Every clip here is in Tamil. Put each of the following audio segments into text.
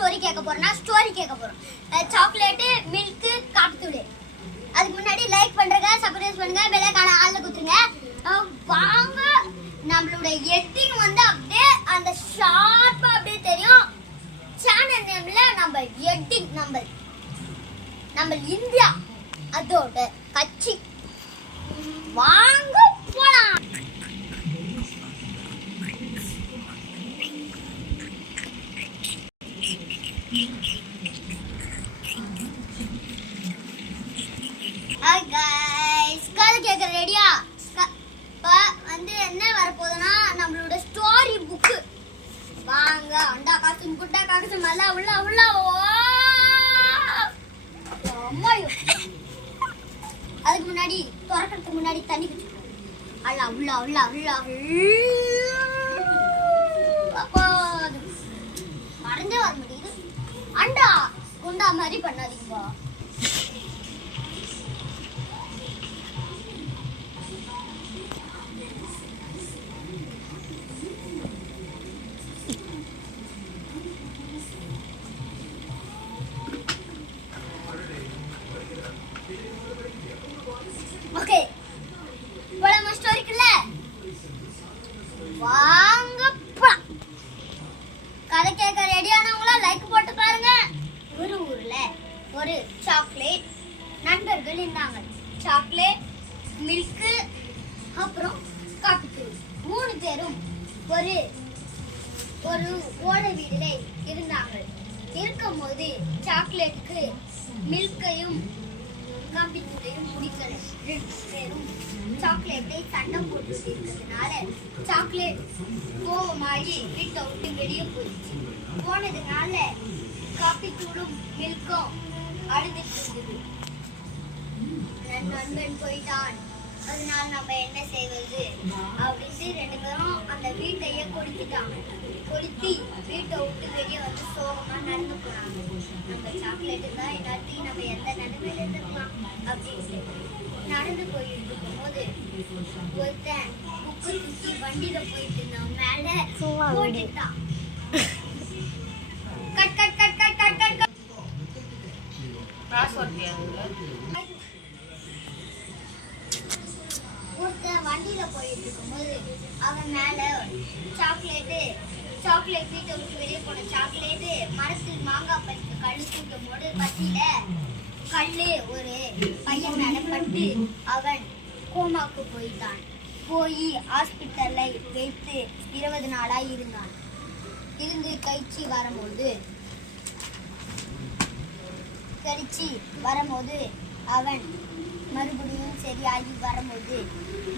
ஸ்டோரி கேட்க போறோம்னா ஸ்டோரி கேட்க போறோம். சாக்லேட், மில்க், காபி தூள். அதுக்கு முன்னாடி லைக் பண்றங்க, சப்ஸ்கிரைப் பண்ணுங்க, பெல் ஐகானை ஆல்ல குத்துங்க. வாங்க நம்மளோட எடிட்டிங் வந்து அப்படியே அந்த ஷார்ப்பா அப்படியே தெரியும். சேனல் நேம்ல நம்ம எடிட்டிங் நம்ம இந்தியா அதோட கட்சி. வாங்க போலாம். Hi guys, கதை கேட்க ரெடியா? வந்து என்ன வரப்போகுதுன்னா நம்மளோட ஸ்டோரி புக்கு. வாங்க அண்டா காசும் குட்டா காசும் எல்லாம் உள்ள அதுக்கு முன்னாடி திறக்கிறதுக்கு முன்னாடி தண்ணி குடிச்சுக்கணும். அல்ல அப்போ மறந்தே வர முடியுது. அண்டா குண்டா மாதிரி பண்ணாதீங்கப்பா. ஓகே, போலாமா ஸ்டோரிக்குள்ள? வாங்க போலாம். கதை கேட்க ரெடியானவங்களா லைக் போட்டு பாருங்க. ஒரு ஊர்ல ஒரு சாக்லேட் நண்பர்கள் இருந்தாங்க. சாக்லேட், மில்க், அப்புறம் காபி தூள். 3 பேரும் ஒரு ஓலை வீடுல இருந்தாங்க. இருக்கும்போது சாக்லேட்டுக்கு மில்கையும் காபி தூளையும் பிடிக்கல. 2 பேரும் சாக்லேட்டை சண்டை போட்டு இருக்கிறதுனால சாக்லேட் கோவமாகி வீட்டை விட்டு வெளியே போயிடுச்சு. போனதுனால காபி தூளும் மில்க்கும் அழுதுட்டு இருந்தது. நண்பன் போயிட்டான், அதனால நம்ம என்ன செய்வது அப்படின்ட்டு 2 பேரும் அந்த வீட்டையே கொளுத்திட்டாங்க. கொளுத்தி வீட்டை விட்டு வெளியே வந்து சோகமா நடந்து போனாங்க. நம்ம சாக்லேட்டு தான் எல்லாத்தையும் நம்ம எந்த நிலைமையில இருந்துக்கலாம் அப்படின்ட்டு நடந்து போயிட்டு இருக்கும் போது ஒருத்தன் புக்கு தூக்கி வண்டியில போயிட்டு இருந்தவன் மேல போட்டுட்டான். Cut cut cut cut cut cut cut. ஒருத்தன் வண்டியில போயிட்டு இருக்கும்போது அவன் மேல சாக்லேட் வீட்டை விட்டு வெளியே போன சாக்லேட்டு மரத்தில் மாங்காய் பறித்து கல் தூக்கும் போது பத்தியில கல்லு ஒரு பையன் மேல பட்டு அவன் கோமாக்கு போயிட்டான். போய் ஹாஸ்பிட்டல்ல வைத்து 20 நாளா இருந்தான். இருந்து கழிச்சு வரும்போது அவன் மறுபடியும் சரியாகி வரும்போது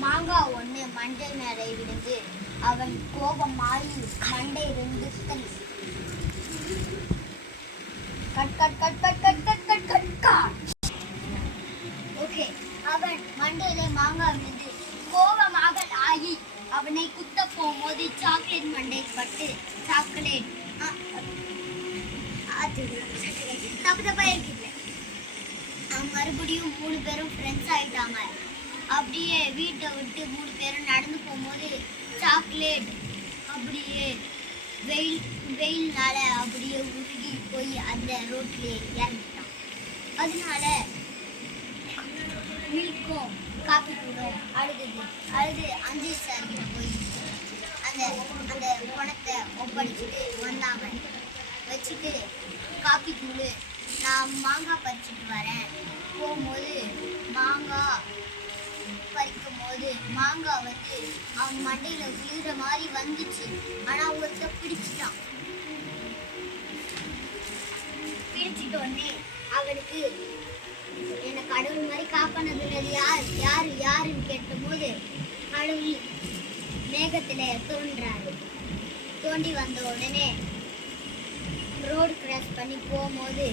மாங்காய் ஒன்று மண்டை மேலே விழுந்து அவன் கோபமாயி மண்டை 2 cut cut cut cut cut cut cut cut cut. Okay, அவன் மண்டையில மாங்காய் விழுந்து கோபமாக ஆகி அவனை குத்த போகும்போது சாக்லேட் மண்டை பட்டு சாக்லேட் தப்பா இருக்குது. மறுபடியும் 3 பேரும் ஃப்ரெண்ட்ஸ் ஆயிட்டாங்க. அப்படியே வீட்டை விட்டு 3 பேரும் நடந்து போகும்போது சாக்லேட் அப்படியே வெயில்னால அப்படியே உருகி போய் அந்த ரோட்லேயே இறந்துட்டான். அதனால மில்க்கும் காபி தூளும் அழுது அஞ்சலி சார்கிட்ட போய் அந்த பணத்தை ஒப்படைச்சிட்டு வந்தாங்க. வச்சுட்டு காபி தூள் நான் மாங்காய் பறிச்சுட்டு வரேன். போகும்போது மாங்காய் பறிக்கும் போது மாங்காய் வந்து அவன் மண்டையில விழுற மாதிரி வந்துச்சு. ஆனா ஒருத்தர் பிடிச்சிட்டான். பிடிச்சிட்டோடனே அவனுக்கு என்ன கடவுள் மாதிரி காப்பானது யாருன்னு கேட்டும் போது கடவுள் மேகத்துல தோண்டி வந்த உடனே ரோடு கிராஸ் பண்ணி போகும்போது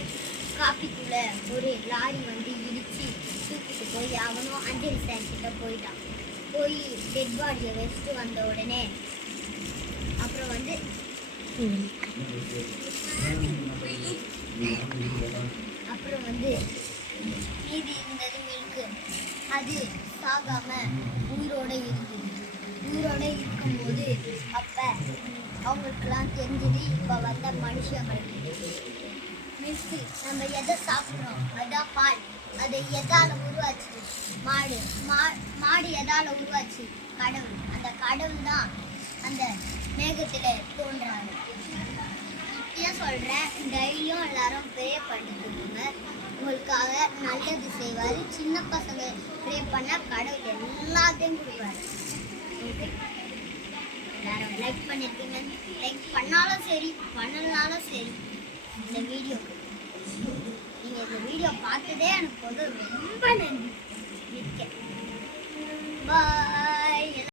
காப்பிக்குள்ள ஒரு லாரி வந்து இடிச்சு தூக்கிட்டு போய் அவனும் அஞ்சலி சார் கிட்ட போயிட்டான். போய் டெட் பாடியை வச்சுட்டு வந்த உடனே அப்புறம் வந்து மீதி இருந்தது மில்க்கு. அது சாகாம உயிரோட இருந்தது. உயிரோட இருக்கும்போது அப்ப அவங்களுக்குலாம் தெரிஞ்சது இப்போ வந்த மனுஷங்களுக்கு. மில்க்கு நம்ம எதை சாப்பிட்றோம் அதான் பால். அது எதால் உருவாச்சு? மாடு எதால் உருவாச்சு? கடவுள். அந்த கடவுள் தான் அந்த மேகத்தில் தோன்றாங்க. இப்பயும் சொல்கிறேன், டெய்லியும் எல்லாரும் ப்ரே பண்ணிக்கோங்க. உங்களுக்காக நல்லது செய்வார். சின்ன பசங்க ப்ரே பண்ணால் கடவுள் எல்லாத்தையும் கொடுப்பாரு. ஓகே, எல்லாரும் லைக் பண்ணியிருக்கீங்க. லைக் பண்ணாலும் சரி பண்ணலனாலும் சரி இந்த வீடியோக்கு நீங்கள் இந்த வீடியோ பார்த்ததே எனக்கு வந்து ரொம்ப நன்றி. பாய்.